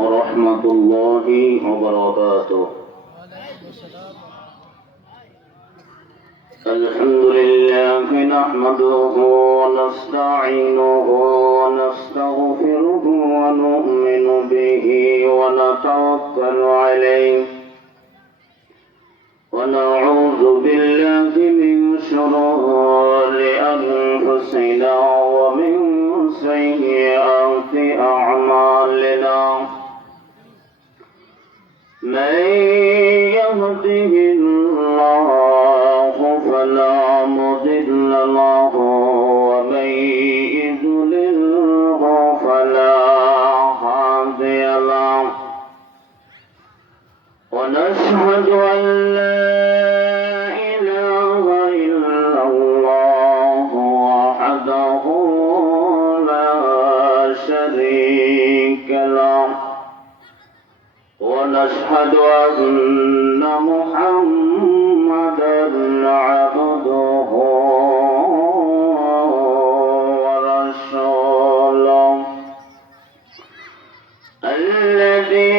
ورحمة الله وبركاته. الحمد لله نحمده ونستعينه ونستغفره ونؤمن به ونتوكل عليه ونعوذ بالله من شرور أنفسنا ومن سيئات أعمالنا. من يهده الله فلا مضل له ومن يضلله فلا هادي له. ونشهد أن لا إله إلا الله وحده لا شريك له. ونشهد أن محمدا عبده ورسوله الذي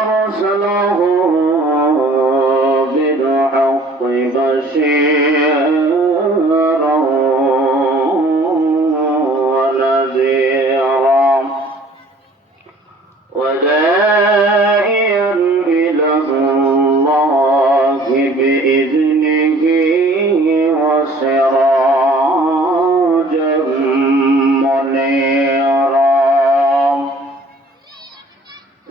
أرسله بالحق بشيرا ونذيرا وداعيا إلى الله بإذنه وسراجا منيرا.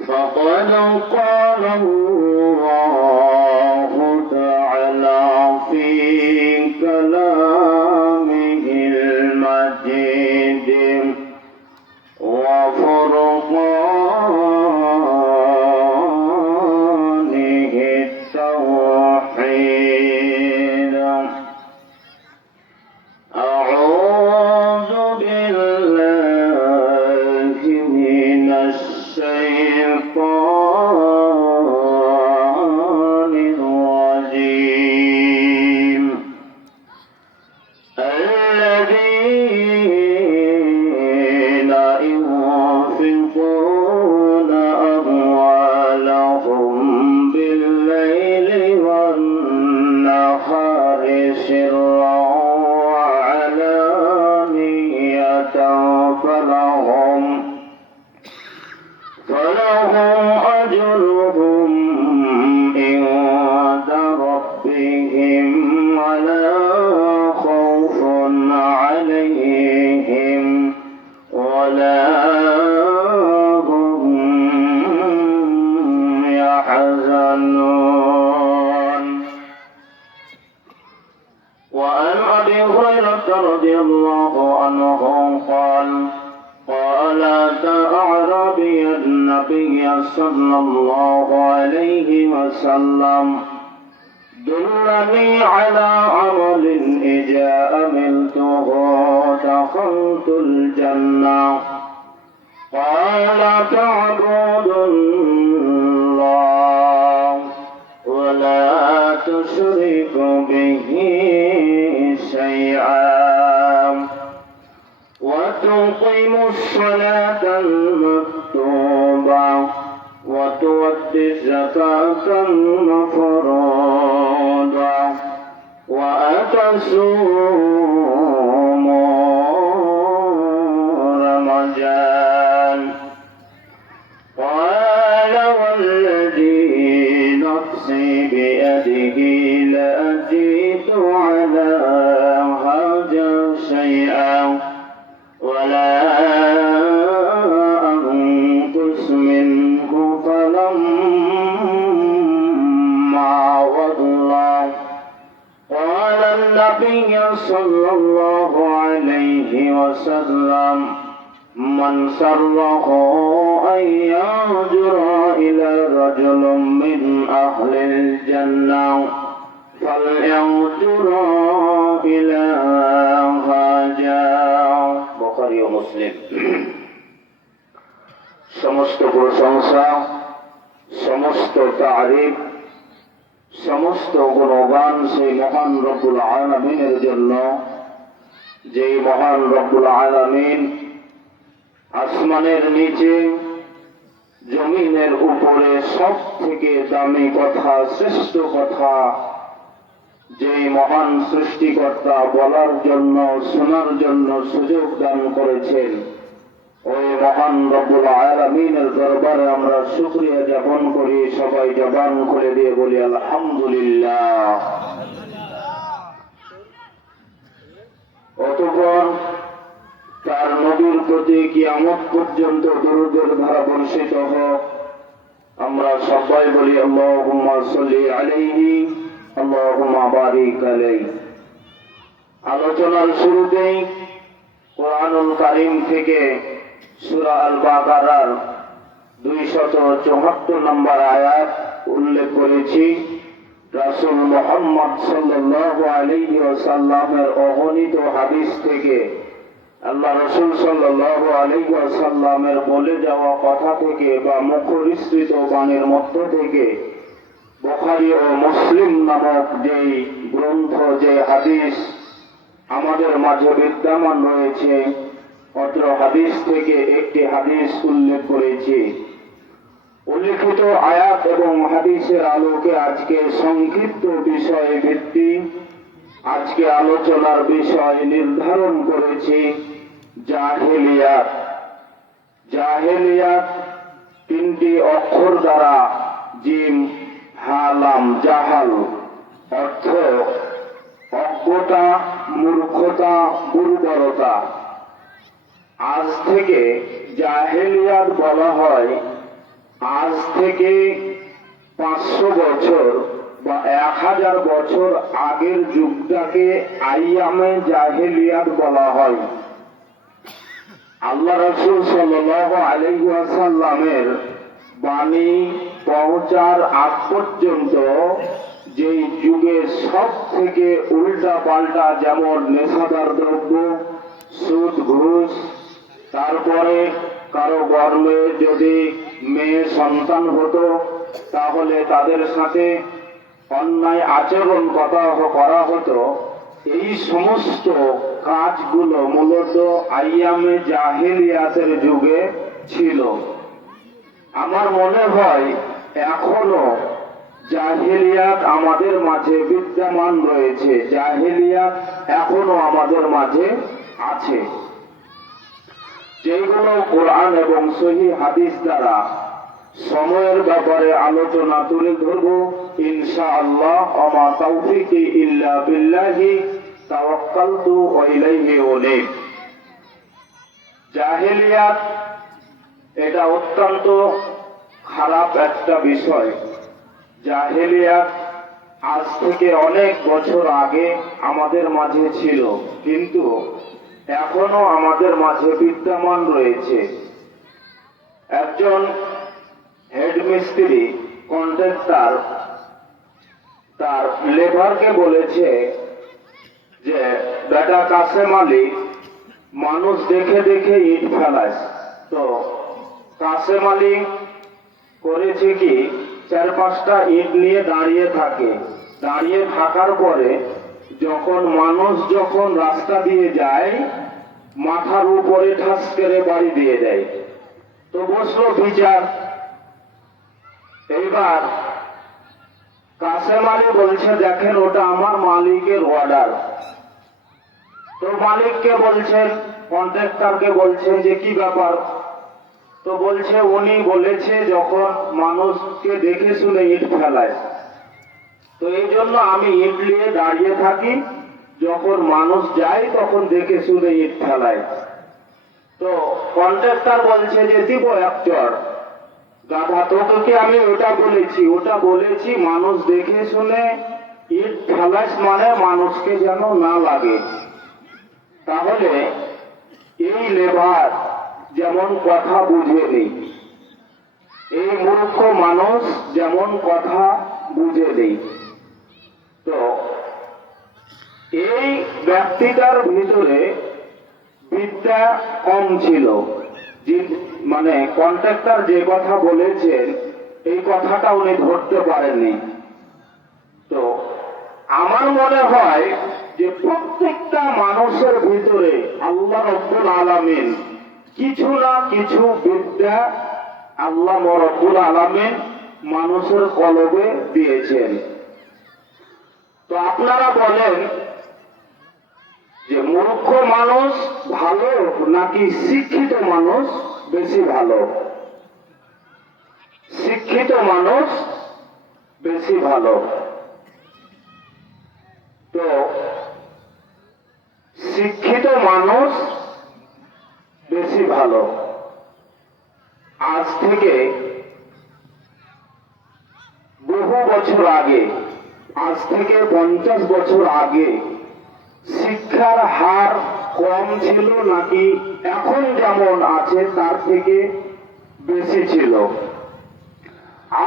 فقد قال الله تعالى في كلامه المجيد وفرقانه التوحيد. أعوذ بالله من الشيطان الرجيم. الذين ينفقون أموالهم بالليل والنهار سرا وعلانية فلهم أجرهم عند ربهم ولا خوف عليهم ولا هم يحزنون. وعن أبي هريرة رضي الله عنه قال قال أعرابي النبي صلى الله عليه وسلم دلني على عمل إذا عملته دخلت الجنة. قال تعبد الله ولا تشرك به شيئا وتقيم الصلاة المكتوبة وتؤتي الزكاة المفروضة وتصوم رمضان. قال والذي نفسي بيده لأزيد على هذا شيئا ولا أنقص منه. فلما والله قال النبي صلى الله عليه وسلم من سره أن يهجر إلى رجل من أهل الجنة فليهجر إلى هاجر. বুখারী ও মুসলিম। সমস্ত প্রশংসা, সমস্ত তারিফ, সমস্ত গুণগান সেই মহান রব্বুল আলামিনের জন্য, যেই মহান রব্বুল আলামিন আসমানের নিচে সব থেকে দামি কথা, শ্রেষ্ঠ কথা যেই মহান সৃষ্টিকর্তা বলার জন্য, শোনার জন্য সুযোগ দান করেছেন, ওই মহান রব্বুল আলামিনের দরবারে আমরা শুকরিয়া জ্ঞাপন করি। সবাই জবান খুলে দিয়ে বলি আলহামদুলিল্লাহ। অতঃপর তার নবীর প্রতি কিয়ামত পর্যন্ত দরুদের ধারা বর্ষিত হোক। আমরা সবাই বলি আল্লাহুম্মা সাল্লি আলাইহি আল্লাহুম্মা বারিক আলাইহি। আলোচনার শুরুতেই কোরআনুল কারীম থেকে সূরা আল বাকারার 274 নম্বর আয়াত উল্লেখ করেছি। রাসূল মুহাম্মদ সাল্লাল্লাহু আলাইহি ওয়াসাল্লামের অগণিত হাদিস থেকে, আল্লাহ রাসূল সাল্লাল্লাহু আলাইহি ওয়াসাল্লামের বলে যাওয়া কথা থেকে বা মুখরিত বাণীর মধ্য থেকে বুখারী ও মুসলিম নামক যে গ্রন্থ, যে হাদিস আমাদের মাঝে বিদ্যমান রয়েছে, অত্র হাদিস থেকে একটি হাদিস উল্লেখ করেছি। উল্লেখিত আয়াত এবং হাদিসের আলোকে আজকে সংক্ষিপ্ত বিষয় ভিত্তি আজকে আলোচনার বিষয় নির্ধারণ করেছি জাহেলিয়াত। জাহেলিয়াত তিনটি অক্ষর দ্বারা, জিম হা লাম, জাহাল অর্থ অজ্ঞতা, মূর্খতা, উর্বরতা। আজ থেকে জাহেলিয়াত বলা হয় আজ থেকে 500 বছর বা 1000 বছর আগের যুগটাকে আইয়ামে জাহেলিয়াত বলা হয়। আল্লাহ রাসূল সাল্লাল্লাহু আলাইহি ওয়াসাল্লামের বাণী পৌঁছার আগ পর্যন্ত যেই যুগে সব থেকে উল্টা পাল্টা, যেমন নেশাদার দ্রব্য, সুদ, ঘুষ, তারপরে কারো গর্ভে যদি মেয়ে সন্তান হতো তাহলে তাদের সাথে অন্যায় আচরণ করা হতো। এই সমস্ত কাজগুলো মূলত আইয়ামে জাহেলিয়াতের যুগে ছিল। আমার মনে হয় এখনো জাহেলিয়াত আমাদের মাঝে বিদ্যমান রয়েছে, জাহেলিয়াত এখনো আমাদের মাঝে আছে। যেগুলো কোরআন এবং সহিহ হাদিস দ্বারা সময়ের ব্যাপারে আলোচনা তুলে ধরব ইনশাআল্লাহ। ওমা তাওফীকি ইল্লা বিল্লাহি তাওয়াক্কালতু ওয়া ইলাইহি উনীব। জাহেলিয়াত এটা অত্যন্ত খারাপ একটা বিষয়। জাহেলিয়াত আজ থেকে অনেক বছর আগে আমাদের মাঝে ছিল, কিন্তু এখনো আমাদের মাঝে বিদ্যমান রয়েছে। একজন হেডমিস্ত্রি, কন্ট্রাক্টর তার লেবারকে বলেছে যে বেটা কাসেম আলী, মানুষ দেখে দেখে ইট ফেলাস। তো কাসেম আলী করেছে কি, 4-5টা ইট নিয়ে দাঁড়িয়ে থাকে। দাঁড়িয়ে থাকার পরে যখন রাস্তা দিয়ে যায়, মাথার উপরে ঠাস করে বাড়ি দিয়ে দেয়। তো বসলো বিচার। এইবার কাসেম আলী বলছে, দেখেন ওটা আমার মালিকের অর্ডার। তো মালিককে বলছেন, কন্ট্রাক্টরকে বলছেন যে কি ব্যাপার? তো বলছে উনি বলেছে যখন মানুষকে দেখে শুনে ইট ফেলায়, তো এই জন্য আমি ইট নিয়ে দাঁড়িয়ে থাকি, যখন মানুষ যায় তখন দেখে শুনে ইট ফেলায়। তো কন্ট্রাক্টর বলছে যে দিব এক চড়। গাধা, তোকে কি আমি ওটা বলেছি মানুষ দেখে শুনে ইট ফেলাস, মানে মানুষকে যেন না লাগে। তাহলে এই লেবার যেমন কথা বুঝেনি, এই মূর্খ মানুষ যেমন কথা বুঝেনি, তো এই ব্যক্তিটার ভিতরে বিদ্যা কম ছিল। মানে কন্ট্রাক্টর যে কথা বলেছেন এই কথাটা উনি ধরতে পারেননি। তো আমার মনে হয় যে প্রত্যেকটা মানুষের ভিতরে আল্লাহ রব্বুল আলামিন কিছু না কিছু বিদ্যা আল্লাহ রব্বুল আলামিন মানুষের কলবে দিয়েছেন। তো আপনারা বলেন যে মূর্খ মানুষ ভালো নাকি শিক্ষিত মানুষ বেশি ভালো? শিক্ষিত মানুষ বেশি ভালো। তো শিক্ষিত মানুষ বেশি ভালো। আজ থেকে বহু বছর আগে, আজ থেকে 50 বছর আগে শিক্ষার হার কম ছিল নাকি এখন যেমন আছে তার থেকে বেশি ছিল?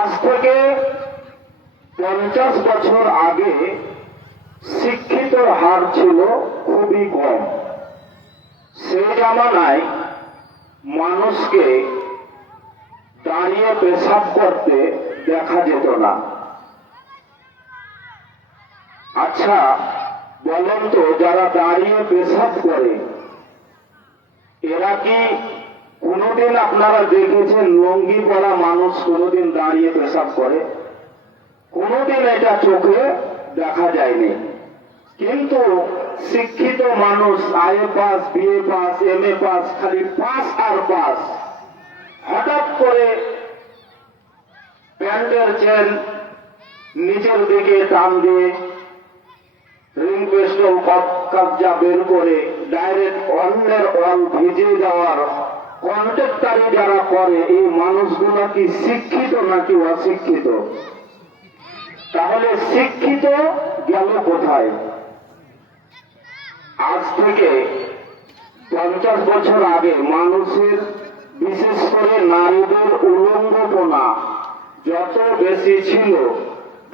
আজ থেকে 50 বছর আগে শিক্ষিত হার ছিল খুবই কম। সেই জামানায় মানুষকে দাঁড়িয়ে পেশাব করতে দেখা যেত না। আচ্ছা বলেন তো, যারা দাঁড়িয়ে পেশাব করে এরা কি কোনোদিন আপনারা দেখেছেন লুঙ্গি পরা মানুষ কোনোদিন দাঁড়িয়ে পেশাব করে? কোনোদিন এটা চোখে দেখা যায়নি। কিন্তু শিক্ষিত মানুষ IA pass, BA pass, MA pass, খালি পাস আর পাস, হঠাৎ করে প্যান্টের চেন নিচের দিকে টান দিয়ে রিং পেস্টল কবজা বের করে ডাইরেক্ট অন্যের অল ভিজে যাওয়ার কন্ট্রাক্টারি যারা করে, এই মানুষগুলো কি শিক্ষিত নাকি অশিক্ষিত? তাহলে শিক্ষিত গেল কোথায়? আজ থেকে 50 বছর আগে মানুষের, বিশেষ করে নারীদের উলঙ্গপনা যত বেশি ছিল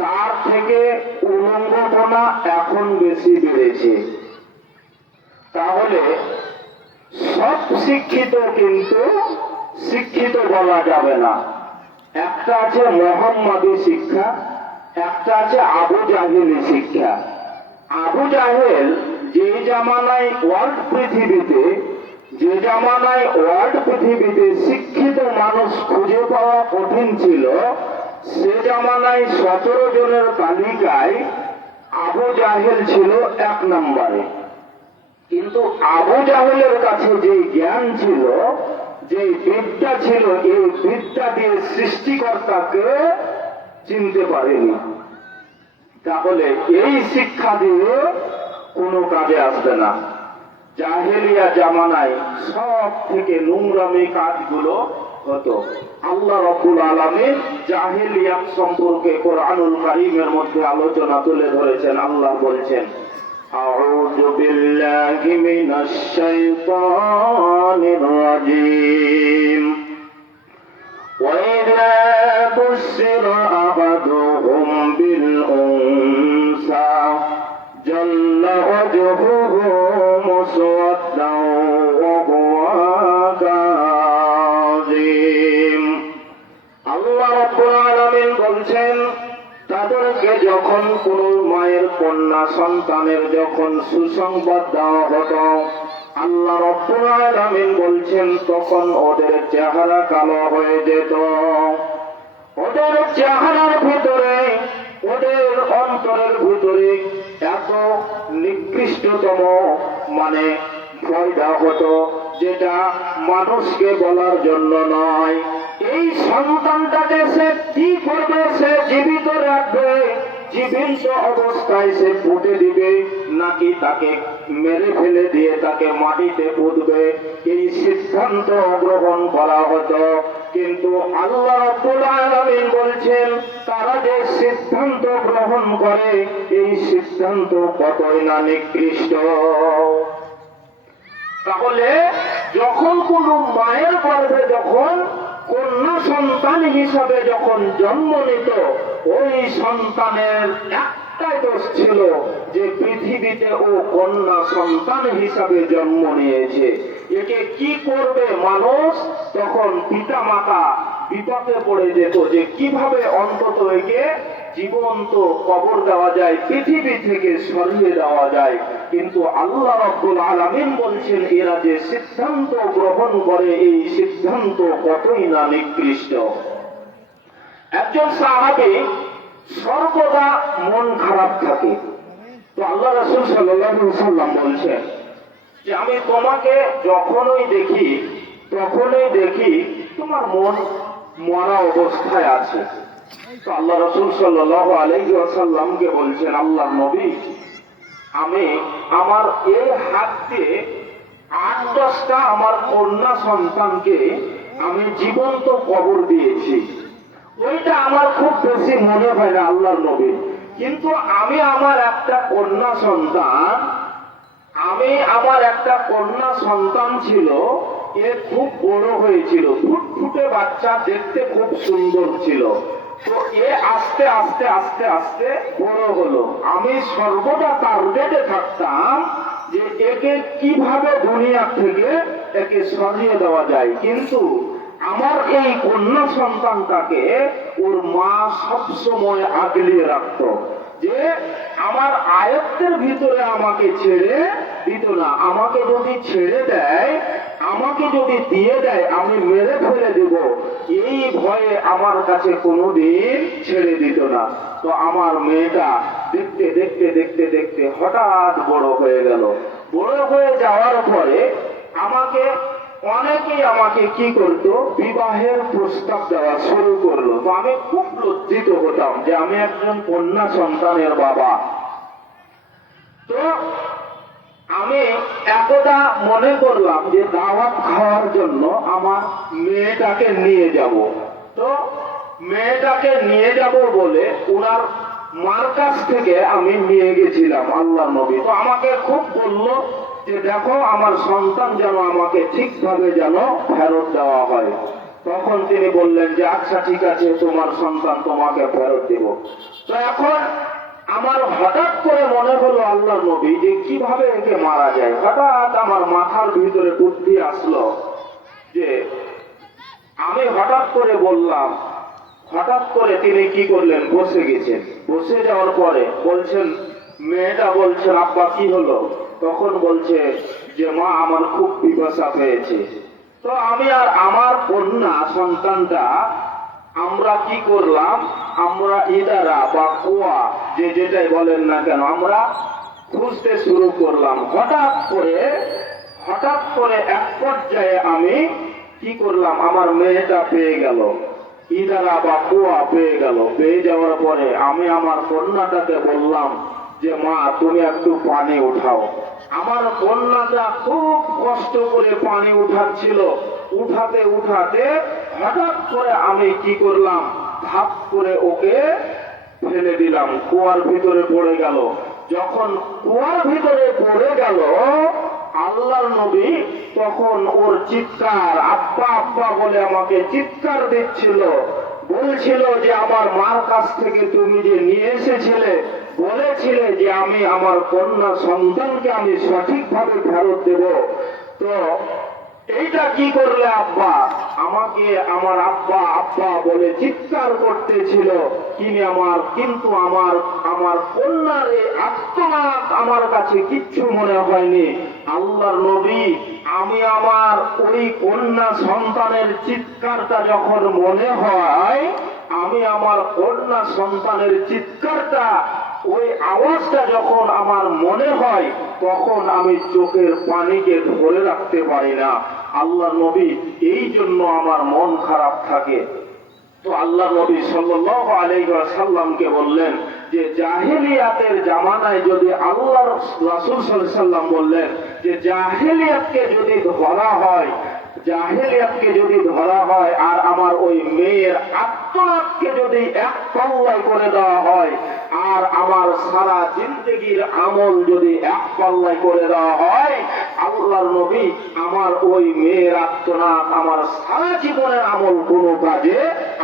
তার থেকে উলঙ্গপনা এখন বেশি বেড়েছে। তাহলে সব শিক্ষিত কিন্তু শিক্ষিত বলা যাবে না। একটা আছে মোহাম্মদী শিক্ষা, একটা আছে আবু জাহেলি শিক্ষা। আবু জাহেল যে জামানায় ওয়ার্ল্ড পৃথিবীতে শিক্ষিত মানুষ খুঁজে পাওয়া কঠিন ছিল, সে জামানায় 17 জনের তালিকায় আবু জাহেল ছিল 1 নম্বরে। কিন্তু আবু জাহেলের কাছে যে জ্ঞান ছিল, যে বিদ্যা ছিল, এই বিদ্যা দিয়ে সৃষ্টিকর্তাকে চিনতে পারেনি। তাহলে এই শিক্ষা দিয়ে কোনো কাজে আসবে না। জাহেলিয়া জামানায় সব থেকে নোংরামি কাজগুলো হতো। আল্লাহ রাব্বুল আলামিন জাহেলিয়া সম্পর্কে কোরআনুল কারীমের মধ্যে আলোচনা তুলে ধরেছেন। আল্লাহ বলছেন, আউযু বিল্লাহি মিনাশ শাইতানির রাজীম, ওয়া ইযা বুশিরা আহাদুহুম বিল উনসা জাল্লা ওয়াজহুহু মুসওয়াদ্দান ওয়া হুয়া কাযীম। আল্লাহ রাব্বুল আলামিন বলছেন, তাদেরকে যখন কোন মায়ের কন্যা সন্তানের যখন সুসংবাদ দেওয়া হতো, আল্লাহ রাব্বুল আলামিন বলছেন তখন ওদের চেহারা কালো হয়ে যেত। ওদের চেহারার ভিতরে, ওদের অন্তরের ভিতরে এত নিকৃষ্টতম পয়দা হতো, যেটা মানুষকে বলার জন্য নয়। এই সন্তানটাকে সে কি করবে? সে জীবিত রাখবে, জীবিত অবস্থায় সে পুঁতে দিবে, নাকি তাকে মেরে ফেলে দিয়ে তাকে মাটিতে পুঁতবে, এই সিদ্ধান্ত গ্রহণ করা হতো। কিন্তু আল্লাহ রাব্বুল আলামিন বলছেন, তারা যে সিদ্ধান্ত গ্রহণ করে এই সিদ্ধান্ত কতই না নিকৃষ্ট। তাহলে যখন কোন মায়ের গর্ভে যখন কন্যা সন্তান হিসাবে যখন জন্ম নিত, ওই সন্তানের একটাই দোষ ছিল যে পৃথিবীতে ও কন্যা সন্তান হিসাবে জন্ম নিয়েছে। একে কি করবে মানুষ? তখন পিতা মাতা বিপদে পড়ে যেত যে কিভাবে অন্তত একে জীবন্ত কবর দেওয়া যায়, পৃথিবী থেকে সরিয়ে দেওয়া যায়। কিন্তু আল্লাহ রাব্বুল আলামিন বলছেন, এরা যে সিদ্ধান্ত গ্রহণ করে এই সিদ্ধান্ত কতই না নিকৃষ্ট। একজন সাহাবী সর্বদা মন খারাপ থাকে। তো আল্লাহ রাসূল সাল্লাল্লাহু আলাইহি ওয়াসাল্লাম বলছেন যে আমি তোমাকে যখনই দেখি তোমার মন মরা অবস্থায় আছে। তো আল্লাহ রাসূল সাল্লাল্লাহু আলাইহি ওয়াসাল্লামকে বলছেন, আল্লাহর নবী, আমি আমার এই হাত দিয়ে 8-10টা আমার কন্যা সন্তানকে আমি জীবন্ত কবর দিয়েছি। ওইটা আমার খুব বেশি মনে হয় না আল্লাহর নবী, কিন্তু আমি আমার একটা কন্যা সন্তান ছিল, এ খুব বড় হয়েছিল, ফুটফুটে বাচ্চা, দেখতে খুব সুন্দর ছিল। তো এ আস্তে আস্তে আস্তে আস্তে বড় হলো। আমি সর্বদা টার্গেটে থাকতাম যে একে কিভাবে দুনিয়া থেকে একে সরিয়ে দেওয়া যায়, কিন্তু আমার এই কন্যা সন্তানটাকে ওর মা সবসময় আগলিয়ে রাখতো, যে আমার আয়ত্তের ভিতরে আমাকে ছেড়ে দিত না। আমাকে যদি ছেড়ে দেয়, আমাকে যদি দিয়ে দেয়, আমি মেরে ফেলে দেব, এই ভয়ে আমার কাছে কোনোদিন ছেড়ে দিত না। তো আমার মেয়েটা দেখতে দেখতে দেখতে দেখতে হঠাৎ বড় হয়ে গেল। বড় হয়ে যাওয়ার পরে অনেকেই আমাকে কি করতো, বিবাহের প্রস্তাব দেওয়া শুরু করলো। তো আমি খুব লজ্জিত হতাম যে আমি একজন কন্যা সন্তানের বাবা। তো আমি একদা মনে করলাম যে দাওয়াত খাওয়ার জন্য আমার মেয়েটাকে নিয়ে যাব। তো মেয়েটাকে নিয়ে যাব বলে ওনার মার কাছ থেকে আমি নিয়ে গেছিলাম আল্লাহর নবী। তো আমাকে খুব বললো যে দেখো আমার সন্তান যেন আমাকে ঠিকভাবে যেন ফেরত দেওয়া হয়। তখন তিনি বললেন যে আচ্ছা ঠিক আছে, তোমার সন্তান তোমাকে ফেরত দেব। তো এখন আমার হঠাৎ করে মনে হলো আল্লাহর নবী যে কিভাবে একে মারা যায়। হঠাৎ আমার মাথার ভিতরে বুদ্ধি আসলো যে আমি হঠাৎ করে বললাম, হঠাৎ করে তিনি কি করলেন, বসে গেছেন। বসে যাওয়ার পরে বলছেন, মেয়েটা বলছেন আব্বা কি হলো? তখন বলছে যে মা আমার খুব পিপাসা পেয়েছে। তো আমি আর আমার কন্যা সন্তানটা আমরা কি করলাম, আমরা ইদারা বা কুয়া যেটাই বলেন না কেন, আমরা খুঁজতে শুরু করলাম। হঠাৎ করে এক পর্যায়ে আমি কি করলাম, আমার মেয়েটা পেয়ে গেল, ইদারা বা কুয়া পেয়ে গেল। পেয়ে যাওয়ার পরে আমি আমার কন্যাটাকে বললাম যে মা তুমি একটু পানি উঠাও। আমার কন্যাটা খুব কষ্ট করে পানি উঠাচ্ছিল। উঠাতে উঠাতে হঠাৎ করে আমি কি করলাম, ধাপ করে ওকে ফেলে দিলাম, কুয়ার ভিতরে পড়ে গেল। যখন কুয়ার ভিতরে পড়ে গেল, আল্লাহর নবী তখন ওর চিৎকার, আব্বা আব্বা বলে আমাকে চিৎকার দিচ্ছিল, বলছিল যে আমার মার কাছ থেকে তুমি যে নিয়ে এসেছিলে, বলেছিলে যে আমি আমার কন্যা সন্তানকে আমি সঠিকভাবে ফেরত দেব। তো এইটা কি করলে আব্বা? আমাকে আমার আব্বা আব্বা বলে চিৎকার করতেছিল, কিন্তু আমার কন্যার এই আত্মনাদ আমার কাছে কিচ্ছু মনে হয়নি। আল্লাহর নবী, আমি আমার ওই কন্যা সন্তানের চিৎকারটা যখন মনে হয়, আমি আমার কন্যা সন্তানের চিৎকারটা, ওই আওয়াজটা যখন আমার মনে হয়, তখন আমি চোখের পানিকে ধরে রাখতে পারি না। আল্লাহর নবী, এই জন্য আমার মন খারাপ থাকে। তো আল্লাহ নবী সাল্লাল্লাহু আলাইহি ওয়াসাল্লামকে বললেন যে জাহেলিয়াতের জামানায় যদি আল্লাহর রাসূল সাল্লাল্লাহু আলাইহি ওয়াসাল্লাম বললেন যে জাহেলিয়াতকে যদি ধরা হয় আর আমার ওই মেয়ের আত্মনাদকে যদি এক পাল্লায় করে দেওয়া হয়, আর আমার সারা জিন্দেগির আমল যদি এক পাল্লায় করে দেওয়া হয়, আল্লাহর নবী, আমার ওই মেয়ের আত্মনাদ আমার সারা জীবনের আমল কোনো কাজে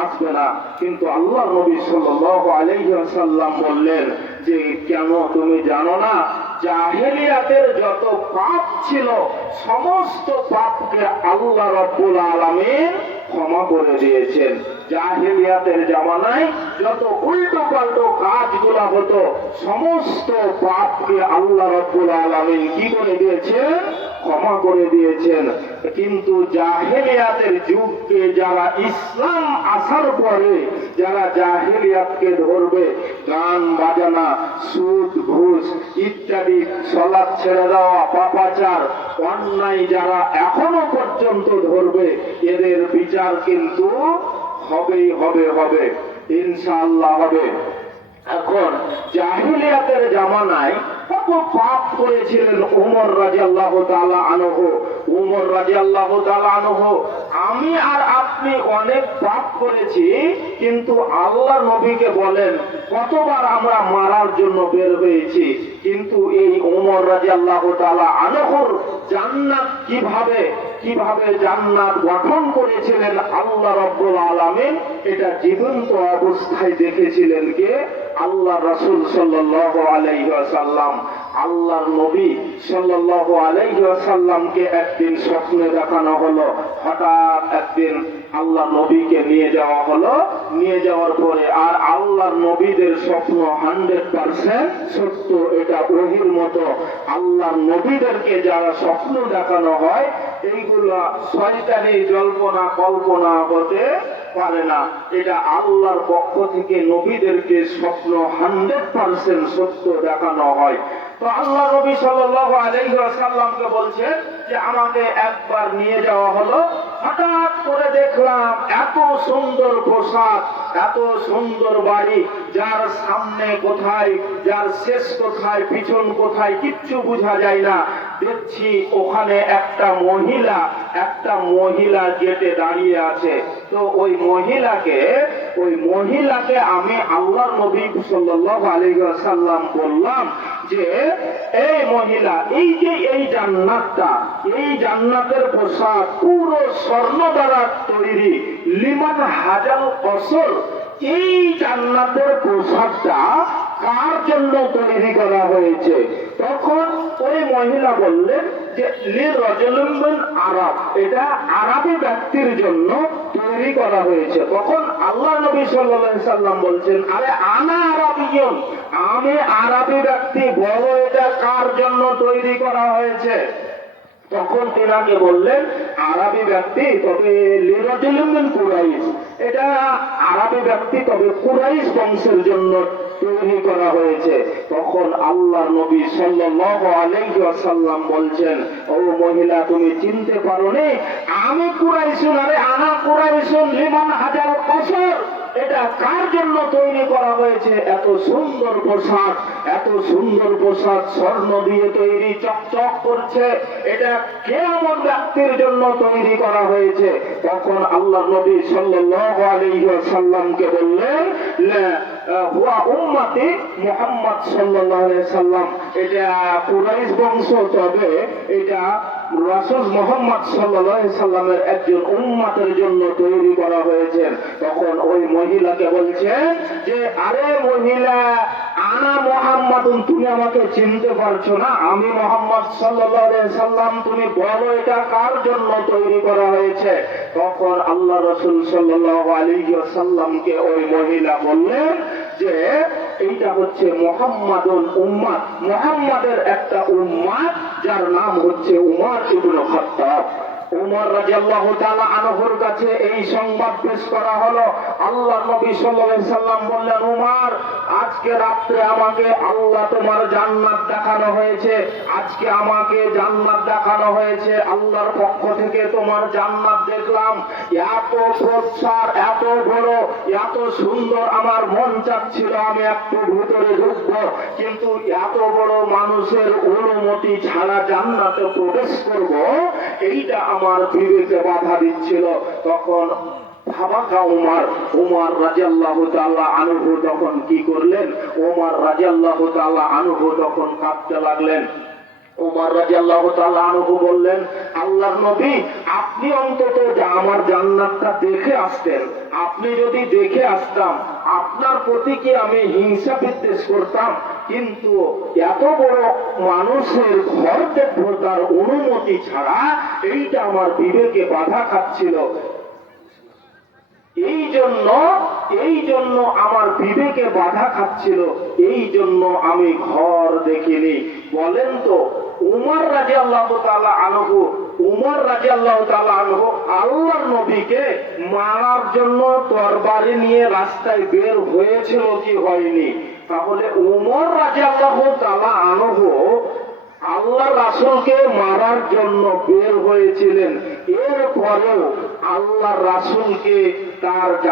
আসবে না। কিন্তু আল্লাহর নবী সাল্লাল্লাহু আলাইহি ওয়াসাল্লাম বললেন যে কেন তুমি জানো না, জাহেলিয়াতের যত পাপ ছিল সমস্ত পাপকে আল্লাহ রাব্বুল আলামিন ক্ষমা করে দিয়েছেন। জাহেলিয়াতের জামানায় যত উল্টো পাল্টো কাজগুলা হতো সমস্ত পাপকে আল্লাহ রাব্বুল আলামিন কি করে দিয়েছেন? ক্ষমা করে দিয়েছেন। কিন্তু জাহেলিয়াতের যুগকে যারা ইসলাম আসার পরে যারা জাহেলিয়াতকে ধরবে, গান বাজানা, সুদ ঘুষ ইত্যাদি, সালাত ছেড়ে দেওয়া, পাপাচার, অন্যায় যারা এখনো পর্যন্ত ধরবে, এদের বিচার কিন্তু হবেই হবে, ইনশাআল্লাহ হবে। এখন জাহিলিয়াতের জামানায় কত পাপ করেছিলেন ওমর রাদিয়াল্লাহু তাআলা আনহু। ওমর রাদিয়াল্লাহু তাআলা আনহু, আমি আর আপনি অনেক পাপ করেছি, কিন্তু আল্লাহ নবীকে বলেন কতবার আমরা মারার জন্য বের হয়েছি, কিন্তু এই ওমর রাদিয়াল্লাহু তাআলা আনহুর জান্নাত কিভাবে জান্নাত গঠন করেছিলেন আল্লাহ রাব্বুল আলামিন, এটা জীবন্ত অবস্থায় দেখেছিলেন কে? আল্লাহ রাসূল সাল্লাল্লাহু আলাইহি ওয়াসাল্লাম। আল্লাহর নবী সাল্লাল্লাহু আলাইহি ওয়াসাল্লামকে একদিন স্বপ্নে দেখানো হলো। হঠাৎ একদিন আল্লাহ নবীকে নিয়ে যাওয়া হলো। নিয়ে যাওয়ার পরে আর আল্লাহর নবীদের স্বপ্ন 100% সত্য, এটা ওহীর মতো। আল্লাহর নবীদেরকে যারা স্বপ্ন দেখানো হয় এইগুলা শয়তানি জল্পনা কল্পনা হতে পারে না। এটা আল্লাহর পক্ষ থেকে নবীদেরকে স্বপ্ন 100% সত্য দেখানো হয়। তো আল্লাহ নবী সাল্লাল্লাহু আলাইহি ওয়াসাল্লামকে বলছেন যে আমাকে একবার নিয়ে যাওয়া হলো। হঠাৎ করে দেখলাম এত সুন্দর পোশাক, এত সুন্দর বাড়ি, যার সামনে কোথায়, যার শেষ কোথায়, পিছন কোথায় কিচ্ছু বোঝা যায় না। দেখছি ওখানে একটা মহিলা গেটে দাঁড়িয়ে আছে। তো ওই মহিলাকে আমি আল্লাহর নবী সাল্লাল্লাহু আলাইহি ওয়াসাল্লাম বললাম যে এই মহিলা, এই জান্নাতের পোশাক পুরো স্বর্ণ দ্বারা তৈরি, লিমান হাজাল কসর। এই জান্নাতের পোশাকটা কার জন্য তৈরি করা হয়েছে? তখন ওই মহিলা বললেন যে লিরাজুলিন মিন আরব, এটা আরবি ব্যক্তির জন্য তৈরি করা হয়েছে। তখন আল্লাহ নবী সাল্লাল্লাহু আলাইহি সাল্লাম বলছেন, আরে আনা আরবিয়ুন, আমি আরবি ব্যক্তি, বলো এটা কার জন্য তৈরি করা হয়েছে? তখন তিনাকে বললেন আরবি ব্যক্তি, তবে লিরাজুলিন মিন কুরাইশ, এটা আরবি ব্যক্তি, তবে কুরাইশ বংশের জন্য তৈরি করা হয়েছে। তখন আল্লাহর নবী সাল্লাল্লাহু আলাইহি ওয়াসাল্লাম বলছেন, ও মহিলা, তুমি চিনতে পারোনি আমি কুরাইশুন, আরে আনা কুরাইশুন লিমান হাজার বছর। এটা কার জন্য তৈরি করা হয়েছে? এত সুন্দর পোশাক স্বর্ণ দিয়ে তৈরি, চকচক করছে, এটা কেমন ব্যক্তির জন্য তৈরি করা হয়েছে? তখন আল্লাহ নবী সাল্লাল্লাহু আলাইহি ওয়াসাল্লামকে বললেন, হুয়া উম্মতি মুহাম্মদ সাল্লাল্লাহু আলাইহি ওয়াসাল্লাম, এটা কুরাইশ বংশ, তবে এটা রাসূল মুহাম্মদ সাল্লাল্লাহু আলাইহি ওয়াসাল্লামের একজন উম্মতের জন্য তৈরি করা হয়েছে। তখন ওই মহিলাকে বলছেন যে আরে মহিলা, আনা মুহাম্মাদুন, তুমি আমাকে চিনতে পারছো না? আমি মুহাম্মদ সাল্লাল্লাহু আলাইহি ওয়াসাল্লাম, তুমি বলো এটা কার জন্য তৈরি করা হয়েছে? তখন আল্লাহ রাসূল সাল্লাল্লাহু আলাইহি ওয়াসাল্লামকে ওই মহিলা বললেন যে এইটা হচ্ছে মুহাম্মাদুন উম্মাত, মুহাম্মাদের একটা উম্মাত যার নাম হচ্ছে উমর ইবনে খাত্তাব। উমর রাদিয়াল্লাহু তাআলা আনহুর কাছে এই সংবাদ পেশ করা হলো। আল্লাহ নবী সাল্লাল্লাহু আলাইহি সাল্লাম বললেন, উমর, আজকে রাত্রে আমাকে আল্লাহ তোমার জান্নাত দেখানো হয়েছে, আজকে আমাকে জান্নাত দেখানো হয়েছে, আল্লাহর পক্ষ থেকে তোমার জান্নাত দেখলাম। এত প্রসার, এত বড়, এত সুন্দর, আমার মন চাচ্ছিল আমি একটু ভিতরে ঢুকবো, কিন্তু এত বড় মানুষের অনুমতি ছাড়া জান্নাতে প্রবেশ করব, এইটা আমার বিবেকে বাধা দিচ্ছিল। তখন উমর রাদিয়াল্লাহু তাআলা আনহু তখন কি করলেন? উমর রাদিয়াল্লাহু তাআলা আনহু তখন কাঁদতে লাগলেন। উমর রাদিয়াল্লাহু তাআলা আনহু বললেন, আল্লাহর নবী, আপনি অন্তত আমার জান্নাতটা দেখে আসতেন। আপনি যদি দেখে আসতাম, আপনার প্রতি কি আমি হিংসা বিদ্বেষ করতাম? কিন্তু এত বড় মানুষের ঘর দেখবো তার অনুমতি ছাড়া, এইটা আমার বিবেকে বাধা খাচ্ছিল। এই জন্য আমার বিবেকে বাধা খাচ্ছিল, এই জন্য আমি ঘর দেখিনি। বলেন তো উমর রাদিয়াল্লাহু তাআলা আনহু আল্লাহর নবীকে মারার জন্য তরবারি নিয়ে রাস্তায় বের হয়েছিল কি হয়নি? তাহলে উমর রাদিয়াল্লাহু তাআলা আনহু আল্লাহ রাসূলকে মারার জন্য বের হয়েছিলেন, এরপরেও আল্লাহ রাসূলকে তার